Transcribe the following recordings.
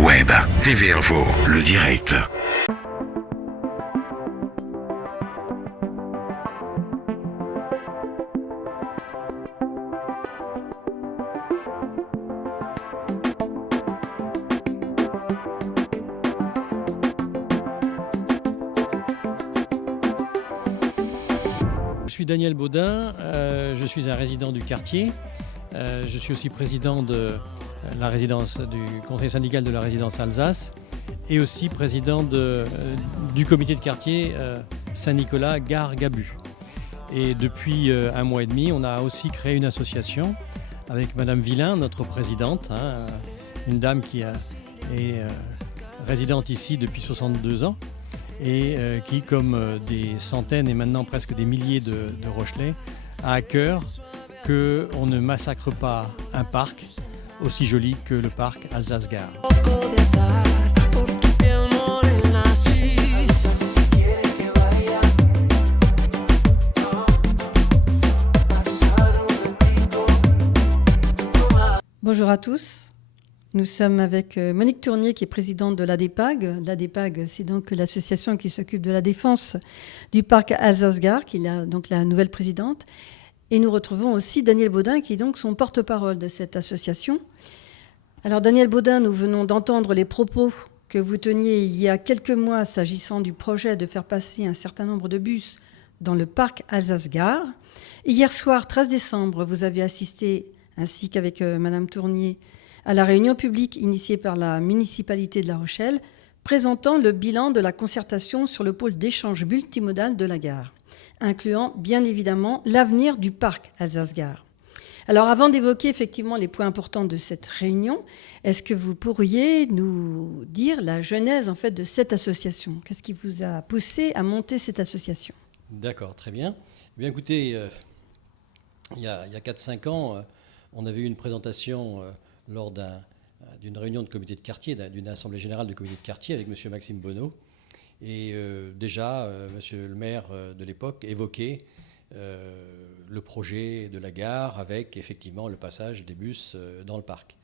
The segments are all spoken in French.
Web, TV Info, le direct. Je suis Daniel Baudin, je suis un résident du quartier. Je suis aussi président de la résidence du conseil syndical de la résidence Alsace et aussi président du comité de quartier Saint-Nicolas Gare Gabu. Et depuis un mois et demi, on a aussi créé une association avec Madame Villain, notre présidente, une dame qui est résidente ici depuis 62 ans. Et qui, comme des centaines et maintenant presque des milliers de Rochelais, a à cœur qu'on ne massacre pas un parc aussi joli que le parc Alsace-Gare. Bonjour à tous. Nous sommes avec Monique Tournier, qui est présidente de l'ADEPAG. L'ADEPAG, c'est donc l'association qui s'occupe de la défense du parc Alsace-Gare, qui est donc la nouvelle présidente. Et nous retrouvons aussi Daniel Baudin, qui est donc son porte-parole de cette association. Alors Daniel Baudin, nous venons d'entendre les propos que vous teniez il y a quelques mois s'agissant du projet de faire passer un certain nombre de bus dans le parc Alsace-Gare. Hier soir, 13 décembre, vous avez assisté, ainsi qu'avec Madame Tournier, à la réunion publique initiée par la municipalité de La Rochelle, présentant le bilan de la concertation sur le pôle d'échange multimodal de la gare, incluant bien évidemment l'avenir du parc Alsace-Gare. Alors avant d'évoquer effectivement les points importants de cette réunion, est-ce que vous pourriez nous dire la genèse en fait de cette association? Qu'est-ce qui vous a poussé à monter cette association? D'accord, très bien. Eh bien écoutez, il y a 4-5 ans, on avait eu une présentation lors d'une réunion de comité de quartier, d'une assemblée générale de comité de quartier avec M. Maxime Bonneau. Et déjà, M. le maire de l'époque évoquait le projet de la gare avec effectivement le passage des bus dans le parc.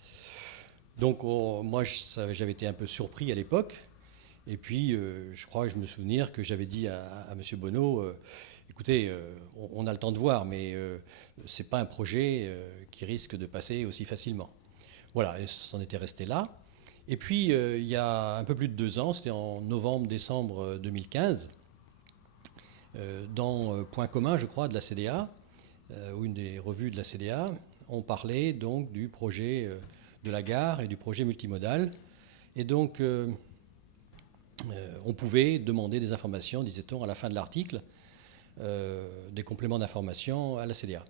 Donc moi, j'avais été un peu surpris à l'époque. Et puis, je crois que je me souvenir que j'avais dit à M. Bonneau, écoutez, on a le temps de voir, mais ce n'est pas un projet qui risque de passer aussi facilement. Voilà, et c'en était resté là. Et puis, il y a un peu plus de 2 ans, c'était en novembre-décembre 2015, dans Point commun, je crois, de la CDA, ou une des revues de la CDA, on parlait donc du projet de la gare et du projet multimodal. Et donc, on pouvait demander des informations, disait-on, à la fin de l'article, des compléments d'information à la CDA.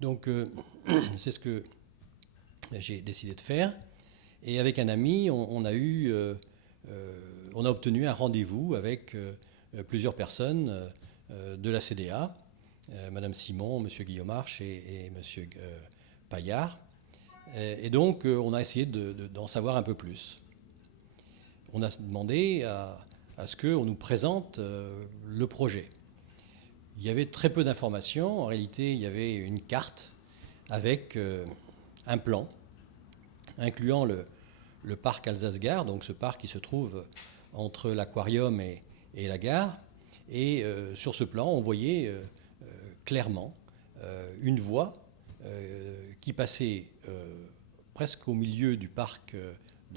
Donc, c'est ce que j'ai décidé de faire. Et avec un ami, on a obtenu un rendez-vous avec plusieurs personnes de la CDA, Madame Simon, Monsieur Guillaume Arche et Monsieur Paillard. Et donc, on a essayé d'en savoir un peu plus. On a demandé à ce qu'on nous présente le projet. Il y avait très peu d'informations. En réalité, il y avait une carte avec un plan incluant le parc Alsace-Gare, donc ce parc qui se trouve entre l'aquarium et la gare. Et sur ce plan, on voyait clairement une voie qui passait presque au milieu du parc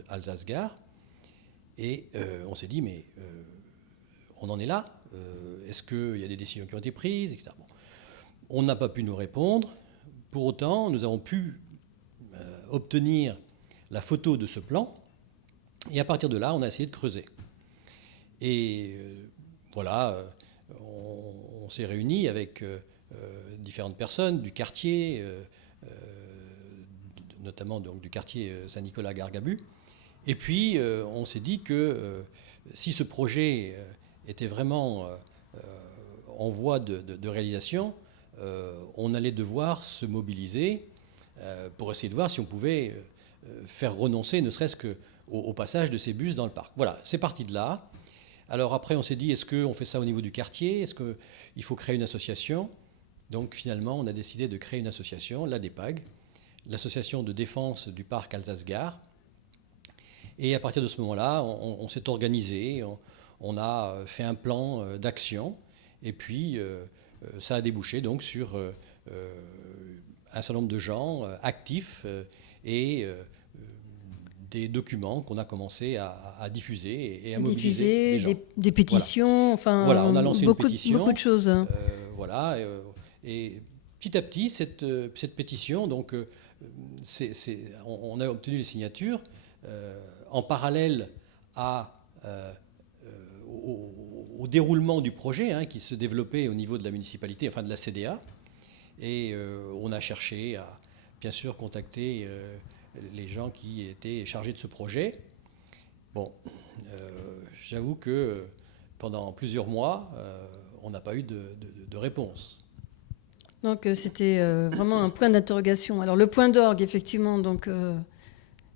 Alsace-Gare. Et on s'est dit, mais on en est là, est-ce qu'il y a des décisions qui ont été prises, etc. Bon. On n'a pas pu nous répondre. Pour autant, nous avons pu obtenir la photo de ce plan, et à partir de là, on a essayé de creuser. Et voilà, on s'est réunis avec différentes personnes du quartier, notamment donc, du quartier Saint-Nicolas Gare Gabu. Et puis, on s'est dit que si ce projet était vraiment en voie de réalisation, on allait devoir se mobiliser pour essayer de voir si on pouvait faire renoncer, ne serait-ce qu'au passage de ces bus dans le parc. Voilà, c'est parti de là. Alors après, on s'est dit, est-ce qu'on fait ça au niveau du quartier? Est-ce qu'il faut créer une association? Donc finalement, on a décidé de créer une association, l'ADEPAG, l'association de défense du parc Alsace-Gare. Et à partir de ce moment-là, on s'est organisé, on a fait un plan d'action, et puis ça a débouché donc sur un certain nombre de gens actifs et des documents qu'on a commencé à diffuser et à mobiliser les gens. Des pétitions, enfin, voilà, on a lancé beaucoup, une pétition. beaucoup de choses. Voilà, et petit à petit, cette pétition, donc, on a obtenu les signatures en parallèle au déroulement du projet hein, qui se développait au niveau de la municipalité, enfin de la CDA. Et on a cherché à, bien sûr, contacter les gens qui étaient chargés de ce projet. Bon, j'avoue que pendant plusieurs mois, on n'a pas eu de réponse. Donc c'était vraiment un point d'interrogation. Alors le point d'orgue, effectivement, donc,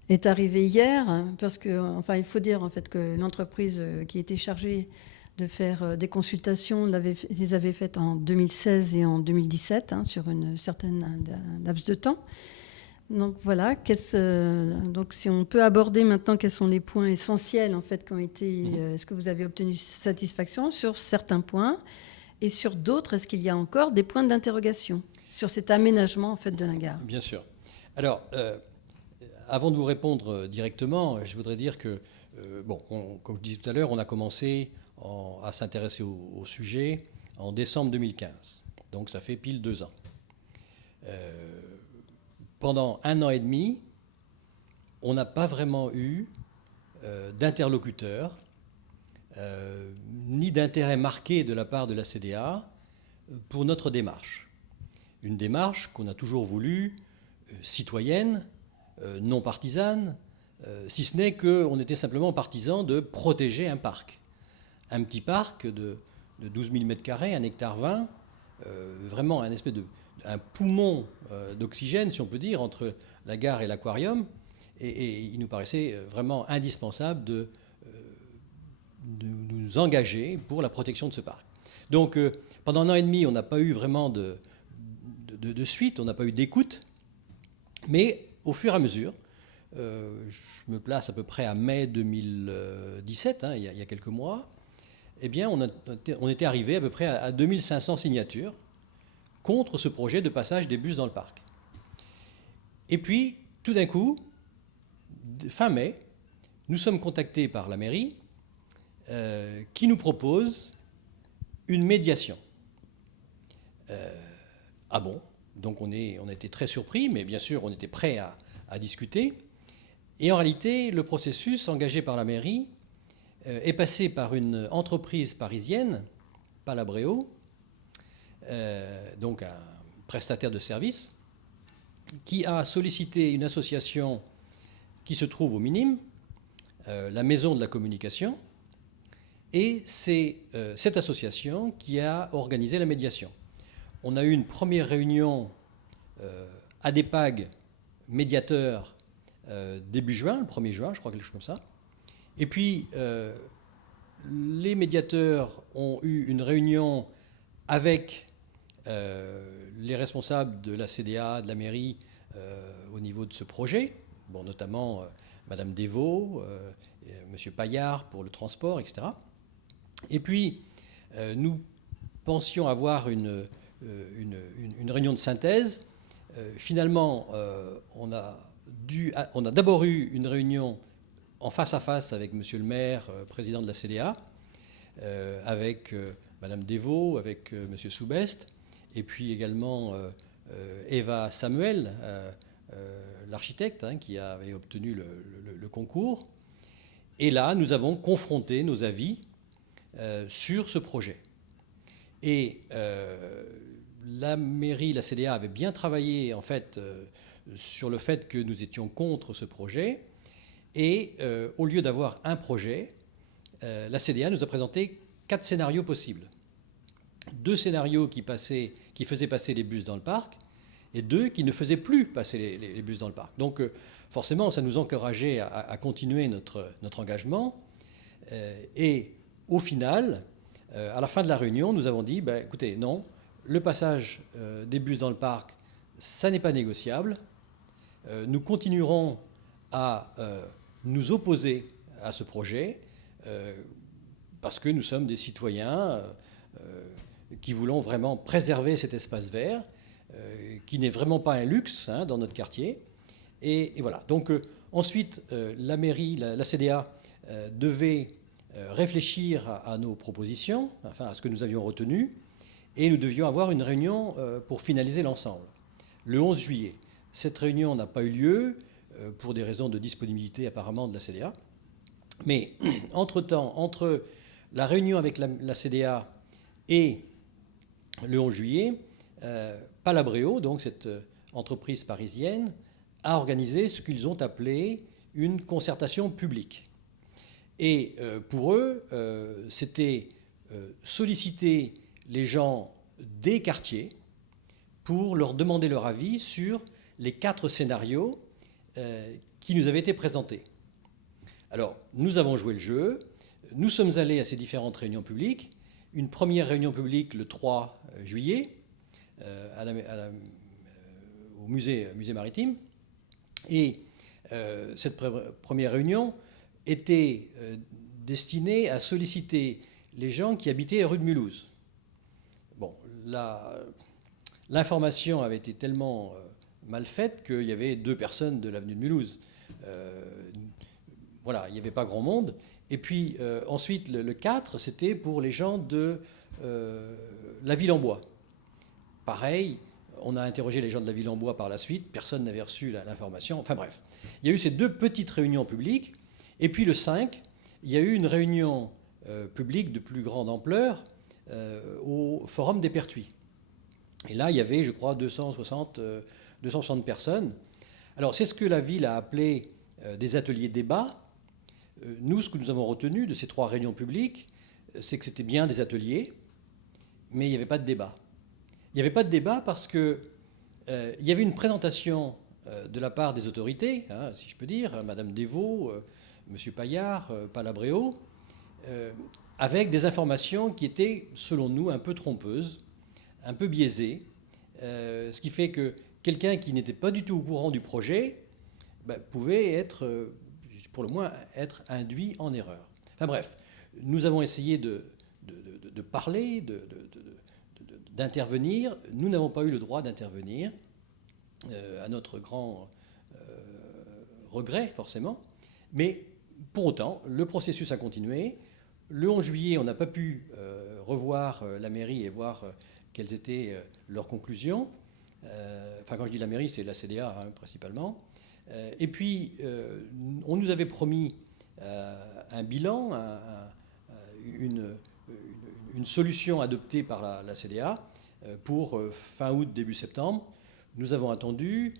est arrivé hier, hein, parce que, enfin, il faut dire en fait que l'entreprise qui était chargée de faire des consultations les avait faites en 2016 et en 2017, hein, sur une certaine laps de temps. Donc voilà, donc si on peut aborder maintenant quels sont les points essentiels en fait qui ont été, est-ce que vous avez obtenu satisfaction sur certains points et sur d'autres, est-ce qu'il y a encore des points d'interrogation sur cet aménagement en fait de la gare? Bien sûr. Alors, avant de vous répondre directement, je voudrais dire que, comme je disais tout à l'heure, on a commencé à s'intéresser au sujet en décembre 2015. Donc ça fait pile 2 ans. Pendant 1 an et demi, on n'a pas vraiment eu d'interlocuteur, ni d'intérêt marqué de la part de la CDA pour notre démarche. Une démarche qu'on a toujours voulu citoyenne, non partisane, si ce n'est qu'on était simplement partisans de protéger un parc. Un petit parc de 12 000 m², 1 hectare 20, vraiment un poumon d'oxygène, si on peut dire, entre la gare et l'aquarium. Et il nous paraissait vraiment indispensable de nous engager pour la protection de ce parc. Donc pendant 1 an et demi, on n'a pas eu vraiment de suite, on n'a pas eu d'écoute, mais au fur et à mesure, je me place à peu près à mai 2017, hein, il y a quelques mois, eh bien, on était arrivé à peu près à 2500 signatures contre ce projet de passage des bus dans le parc. Et puis, tout d'un coup, fin mai, nous sommes contactés par la mairie qui nous propose une médiation. Ah bon? Donc on a été très surpris, mais bien sûr on était prêts à discuter. Et en réalité, le processus engagé par la mairie est passé par une entreprise parisienne, Palabreo, donc un prestataire de services, qui a sollicité une association qui se trouve au Minime, la Maison de la Communication, et c'est cette association qui a organisé la médiation. On a eu une première réunion ADEPAG médiateur début juin, le 1er juin, je crois, quelque chose comme ça. Et puis, les médiateurs ont eu une réunion avec les responsables de la CDA, de la mairie, au niveau de ce projet, bon, notamment Madame Devaux, Monsieur Paillard pour le transport, etc. Et puis, nous pensions avoir une réunion de synthèse. Finalement, on a d'abord eu une réunion en face à face avec Monsieur le maire, président de la CDA, avec Madame Devaux, avec Monsieur Soubest, et puis également Eva Samuel, l'architecte, hein, qui avait obtenu le concours. Et là, nous avons confronté nos avis sur ce projet. Et la mairie, la CDA avait bien travaillé en fait sur le fait que nous étions contre ce projet. Et au lieu d'avoir un projet, la CDA nous a présenté 4 scénarios possibles. 2 scénarios qui faisaient passer les bus dans le parc et 2 qui ne faisaient plus passer les bus dans le parc. Donc forcément, ça nous encourageait à continuer notre engagement. Et au final, à la fin de la réunion, nous avons dit, écoutez, non, le passage des bus dans le parc, ça n'est pas négociable. Nous continuerons à nous opposer à ce projet parce que nous sommes des citoyens qui voulons vraiment préserver cet espace vert qui n'est vraiment pas un luxe dans notre quartier. Et voilà. Donc ensuite, la mairie, la CDA devait réfléchir à nos propositions, enfin à ce que nous avions retenu, et nous devions avoir une réunion pour finaliser l'ensemble, le 11 juillet. Cette réunion n'a pas eu lieu pour des raisons de disponibilité apparemment de la CDA. Mais entre-temps, entre la réunion avec la CDA et le 11 juillet, Palabreo, donc cette entreprise parisienne, a organisé ce qu'ils ont appelé une concertation publique. Et pour eux, c'était solliciter les gens des quartiers pour leur demander leur avis sur les 4 scénarios qui nous avaient été présentés. Alors, nous avons joué le jeu, nous sommes allés à ces différentes réunions publiques. Une première réunion publique le 3 juillet au musée maritime. Et cette première réunion était destinée à solliciter les gens qui habitaient rue de Mulhouse. Bon, l'information avait été tellement mal faite qu'il y avait 2 personnes de l'avenue de Mulhouse. Voilà, il n'y avait pas grand monde. Et puis ensuite, le 4, c'était pour les gens de la Ville-en-Bois. Pareil, on a interrogé les gens de la Ville-en-Bois par la suite, personne n'avait reçu l'information. Enfin bref, il y a eu ces 2 petites réunions publiques. Et puis le 5, il y a eu une réunion publique de plus grande ampleur au Forum des Pertuis. Et là, il y avait, je crois, 260 personnes. Alors, c'est ce que la ville a appelé des ateliers débat. Nous, ce que nous avons retenu de ces 3 réunions publiques, c'est que c'était bien des ateliers, mais il n'y avait pas de débat. Il n'y avait pas de débat parce qu'il y avait une présentation de la part des autorités, si je peux dire, Madame Devaux, Monsieur Paillard, Palabreo, avec des informations qui étaient, selon nous, un peu trompeuses, un peu biaisées, ce qui fait que quelqu'un qui n'était pas du tout au courant du projet pouvait être, pour le moins, être induit en erreur. Enfin bref, nous avons essayé de parler, d'intervenir. Nous n'avons pas eu le droit d'intervenir, à notre grand regret, forcément. Mais pour autant, le processus a continué. Le 11 juillet, on n'a pas pu revoir la mairie et voir quelles étaient leurs conclusions. Enfin, quand je dis la mairie, c'est la CDA principalement. Et puis, on nous avait promis un bilan, une solution adoptée par la CDA pour fin août, début septembre. Nous avons attendu,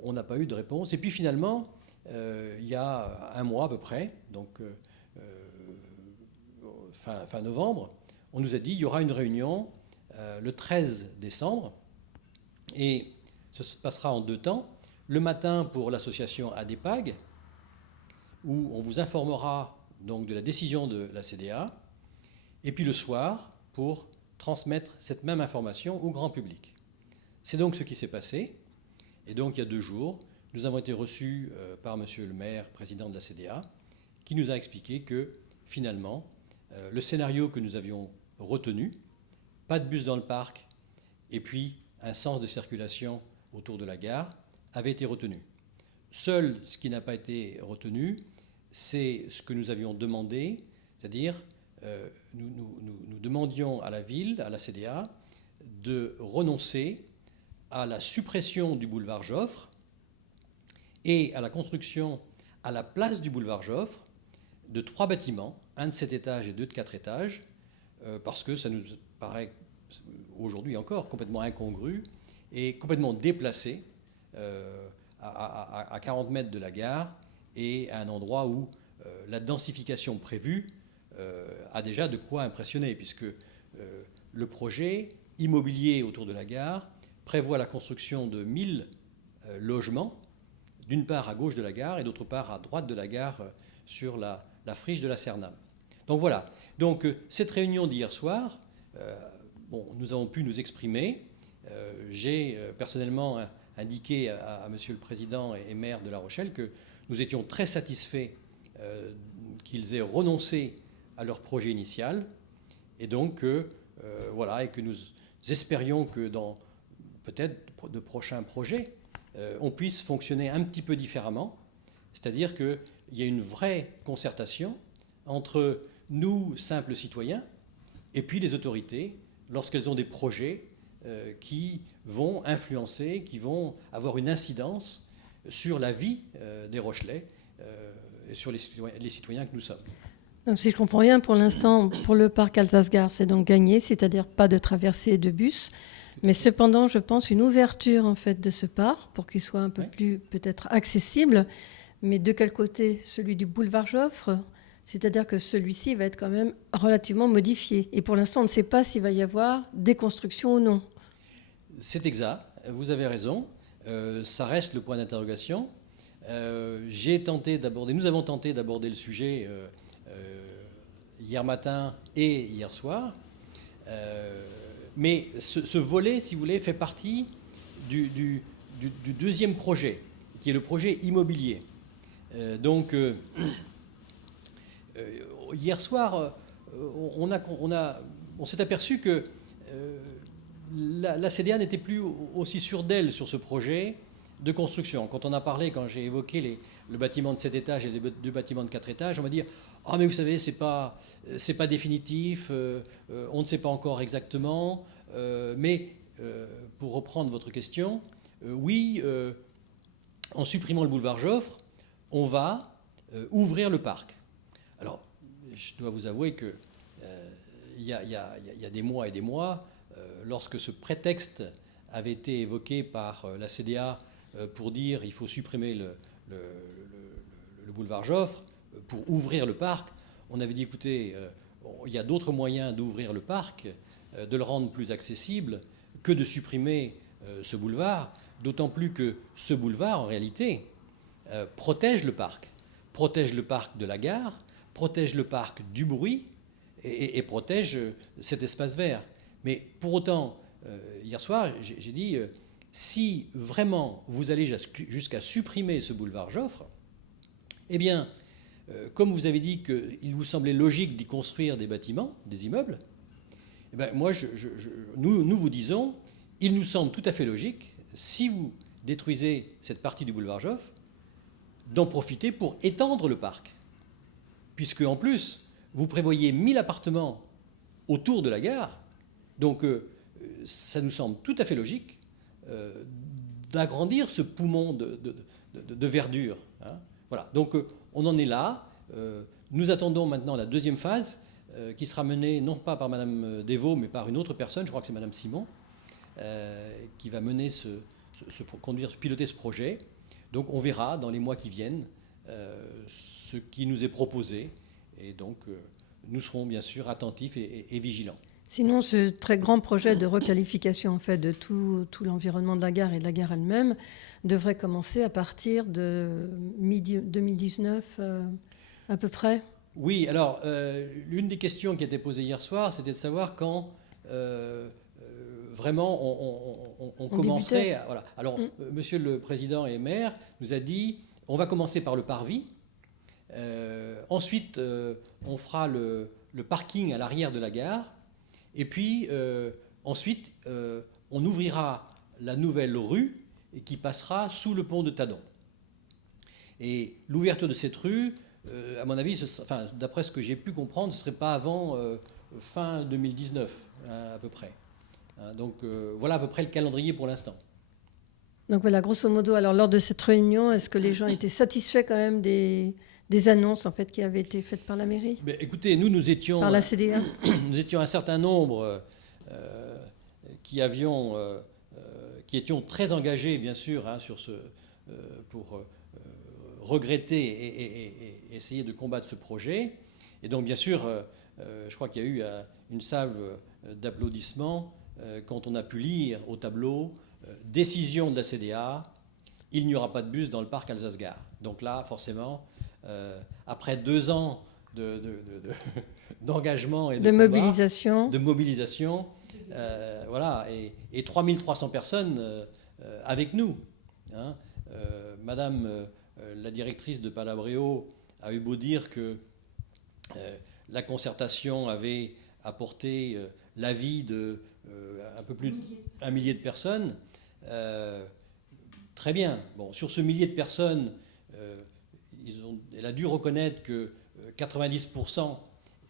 on n'a pas eu de réponse. Et puis finalement, il y a un mois à peu près, donc fin novembre, on nous a dit qu'il y aura une réunion le 13 décembre. Et ça se passera en 2 temps. Le matin pour l'association ADEPAG, où on vous informera donc de la décision de la CDA, et puis le soir pour transmettre cette même information au grand public. C'est donc ce qui s'est passé. Et donc il y a 2 jours, nous avons été reçus par Monsieur le maire, président de la CDA, qui nous a expliqué que finalement, le scénario que nous avions retenu, pas de bus dans le parc, et puis un sens de circulation autour de la gare, avait été retenu. Seul ce qui n'a pas été retenu, c'est ce que nous avions demandé, c'est-à-dire nous demandions à la ville, à la CDA, de renoncer à la suppression du boulevard Joffre et à la construction à la place du boulevard Joffre de 3 bâtiments, un de 7 étages et 2 de 4 étages, parce que ça nous paraît aujourd'hui encore complètement incongru et complètement déplacé à 40 mètres de la gare et à un endroit où la densification prévue a déjà de quoi impressionner, puisque le projet immobilier autour de la gare prévoit la construction de 1000 logements, d'une part à gauche de la gare et d'autre part à droite de la gare sur la friche de la Cernam. Donc voilà. Donc cette réunion d'hier soir, nous avons pu nous exprimer. J'ai personnellement indiqué à Monsieur le Président et maire de La Rochelle que nous étions très satisfaits qu'ils aient renoncé à leur projet initial, et donc voilà, et que nous espérions que dans peut-être de prochains projets, on puisse fonctionner un petit peu différemment, c'est-à-dire qu'il y a une vraie concertation entre nous, simples citoyens, et puis les autorités, lorsqu'elles ont des projets qui vont influencer, qui vont avoir une incidence sur la vie des Rochelais et sur les citoyens que nous sommes. Donc, si je comprends bien, pour l'instant, pour le parc Alsace-Gare, c'est donc gagné, c'est-à-dire pas de traversée de bus. Mais cependant, je pense une ouverture en fait de ce parc pour qu'il soit un peu plus peut-être accessible. Mais de quel côté? Celui du boulevard Joffre? C'est-à-dire que celui-ci va être quand même relativement modifié. Et pour l'instant, on ne sait pas s'il va y avoir des constructions ou non. C'est exact, vous avez raison. Ça reste le point d'interrogation. Nous avons tenté d'aborder le sujet hier matin et hier soir. Mais ce volet, si vous voulez, fait partie du deuxième projet, qui est le projet immobilier. Hier soir, on s'est aperçu que la CDA n'était plus aussi sûre d'elle sur ce projet de construction. Quand j'ai évoqué le bâtiment de 7 étages et les deux bâtiments de 4 étages, on m'a dit « Ah, mais vous savez, c'est pas définitif, on ne sait pas encore exactement. » Mais, pour reprendre votre question, oui, en supprimant le boulevard Joffre, on va ouvrir le parc. Alors, je dois vous avouer que il y a des mois et des mois, lorsque ce prétexte avait été évoqué par la CDA pour dire il faut supprimer le boulevard Joffre pour ouvrir le parc, on avait dit écoutez, il y a d'autres moyens d'ouvrir le parc, de le rendre plus accessible que de supprimer ce boulevard, d'autant plus que ce boulevard, en réalité, protège le parc de la gare, protège le parc du bruit et protège cet espace vert. Mais pour autant, hier soir, j'ai dit, si vraiment vous allez jusqu'à supprimer ce boulevard Joffre, eh bien, comme vous avez dit qu'il vous semblait logique d'y construire des bâtiments, des immeubles, eh bien, nous vous disons, il nous semble tout à fait logique, si vous détruisez cette partie du boulevard Joffre, d'en profiter pour étendre le parc. Puisque, en plus, vous prévoyez 1000 appartements autour de la gare, donc ça nous semble tout à fait logique d'agrandir ce poumon de verdure. Hein. Voilà, donc on en est là. Nous attendons maintenant la deuxième phase qui sera menée non pas par Madame Devaux, mais par une autre personne, je crois que c'est Madame Simon, qui va mener piloter ce projet. Donc on verra dans les mois qui viennent ce qui nous est proposé, et donc nous serons bien sûr attentifs et vigilants. Sinon, ce très grand projet de requalification en fait, de tout l'environnement de la gare et de la gare elle-même devrait commencer à partir de mi-2019 à peu près. Oui, alors l'une des questions qui a été posée hier soir, c'était de savoir quand vraiment on commencerait. Voilà. Alors, Monsieur le Président et maire nous a dit on va commencer par le parvis. Ensuite, on fera le parking à l'arrière de la gare. Et puis, ensuite, on ouvrira la nouvelle rue qui passera sous le pont de Tadon. Et l'ouverture de cette rue, à mon avis, d'après ce que j'ai pu comprendre, ce ne serait pas avant fin 2019, à peu près. Donc, voilà à peu près le calendrier pour l'instant. Donc voilà, grosso modo, alors lors de cette réunion, est-ce que les gens étaient satisfaits quand même des annonces en fait, qui avaient été faites par la mairie? Mais écoutez, nous étions... Par la CDA. Nous étions un certain nombre qui étions très engagés, bien sûr, hein, pour regretter et essayer de combattre ce projet. Et donc, bien sûr, je crois qu'il y a eu une salve d'applaudissements quand on a pu lire au tableau décision de la CDA, il n'y aura pas de bus dans le parc Alsace-Gare. Donc là, forcément, après 2 ans d'engagement et de mobilisation, voilà, et 3300 personnes avec nous. Hein. Madame la directrice de Palabréo a eu beau dire que la concertation avait apporté l'avis de un peu plus d'1 millier de personnes. Très bien. Bon, sur ce millier de personnes, elle a dû reconnaître que 90%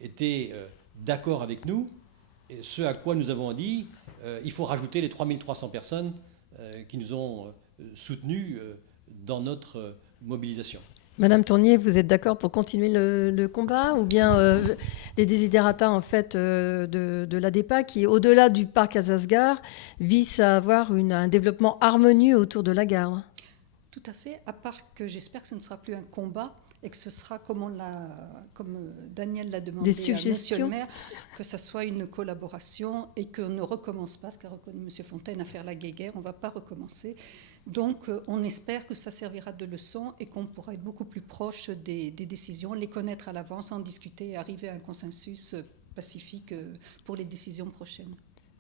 étaient d'accord avec nous, et ce à quoi nous avons dit, il faut rajouter les 3300 personnes qui nous ont soutenus dans notre mobilisation. Madame Tournier, vous êtes d'accord pour continuer le combat, ou bien les desiderata en fait de l'ADEPA, qui au-delà du parc Alsace-Gare vise à avoir un développement harmonieux autour de la gare? Tout à fait, à part que j'espère que ce ne sera plus un combat et que ce sera, comme Daniel l'a demandé des suggestions, à Monsieur le maire, que ce soit une collaboration et qu'on ne recommence pas, ce qu'a reconnu Monsieur Fontaine, à faire la guéguerre. On ne va pas recommencer. Donc, on espère que ça servira de leçon et qu'on pourra être beaucoup plus proche des décisions, les connaître à l'avance, en discuter et arriver à un consensus pacifique pour les décisions prochaines.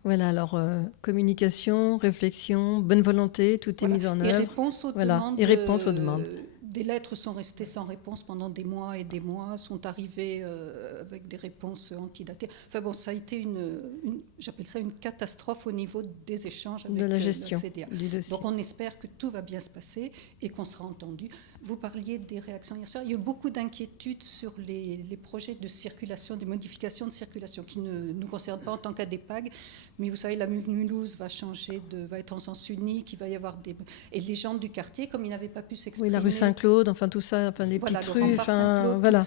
Voilà, alors communication, réflexion, bonne volonté, tout est mis en œuvre. Et réponse aux demandes. Et réponse aux demandes. Des lettres sont restées sans réponse pendant des mois et des mois, sont arrivées avec des réponses antidatées. Enfin bon, ça a été j'appelle ça une catastrophe au niveau des échanges avec de la gestion la CDA. Du dossier. Donc on espère que tout va bien se passer et qu'on sera entendu. Vous parliez des réactions hier soir. Il y a eu beaucoup d'inquiétudes sur les projets de circulation, des modifications de circulation qui ne nous concernent pas en tant qu'ADEPAG. Mais vous savez, la Mulhouse va être en sens unique, il va y avoir et les gens du quartier, comme ils n'avaient pas pu s'exprimer. Oui, la rue Saint-Claude, enfin tout ça, enfin les petites rues, enfin voilà.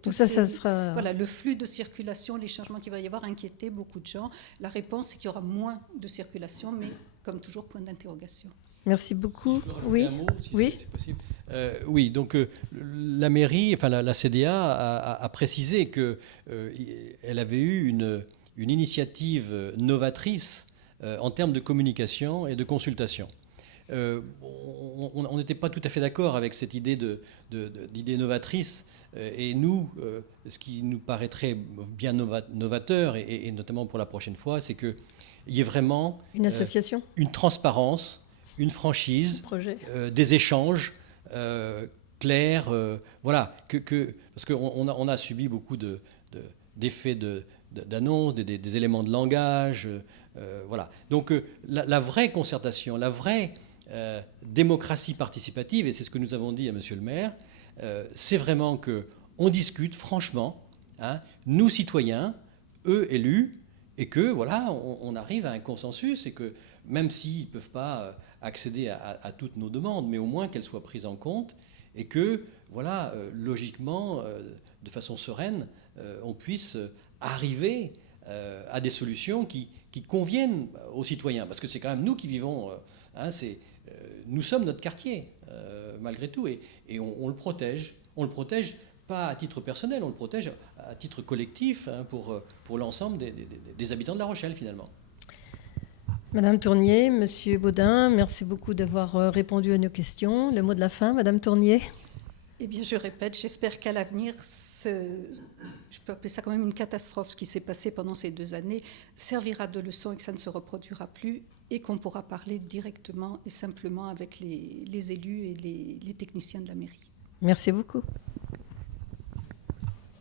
Tout ça, ça sera. Voilà, le flux de circulation, les changements qu'il va y avoir inquiétaient beaucoup de gens. La réponse, c'est qu'il y aura moins de circulation, mais comme toujours, point d'interrogation. Merci beaucoup. Oui, un mot, si c'est possible. Oui, donc la mairie, enfin la CDA a précisé que elle avait eu une initiative novatrice en termes de communication et de consultation. On n'était pas tout à fait d'accord avec cette idée d'idée novatrice, et nous, ce qui nous paraîtrait bien novateur, et notamment pour la prochaine fois, c'est qu'il y ait vraiment une association, une transparence, une franchise, des échanges clairs, voilà, parce qu'on a subi beaucoup d'effets d'annonces, des éléments de langage, voilà. Donc la vraie concertation, la vraie démocratie participative, et c'est ce que nous avons dit à Monsieur le maire, c'est vraiment qu'on discute franchement, hein, nous citoyens, eux élus, et que voilà, on arrive à un consensus, et que même s'ils ne peuvent pas accéder à toutes nos demandes, mais au moins qu'elles soient prises en compte, et que voilà, logiquement, de façon sereine, on puisse arriver à des solutions qui conviennent aux citoyens, parce que c'est quand même nous qui vivons, hein, nous sommes notre quartier, malgré tout, et on le protège. On le protège pas à titre personnel, on le protège à titre collectif, hein, pour l'ensemble des habitants de La Rochelle, finalement. Madame Tournier, Monsieur Baudin, merci beaucoup d'avoir répondu à nos questions. Le mot de la fin, Madame Tournier. Eh bien, je répète, j'espère qu'à l'avenir, je peux appeler ça quand même une catastrophe, ce qui s'est passé pendant ces 2 années, servira de leçon et que ça ne se reproduira plus, et qu'on pourra parler directement et simplement avec les élus et les techniciens de la mairie. Merci beaucoup.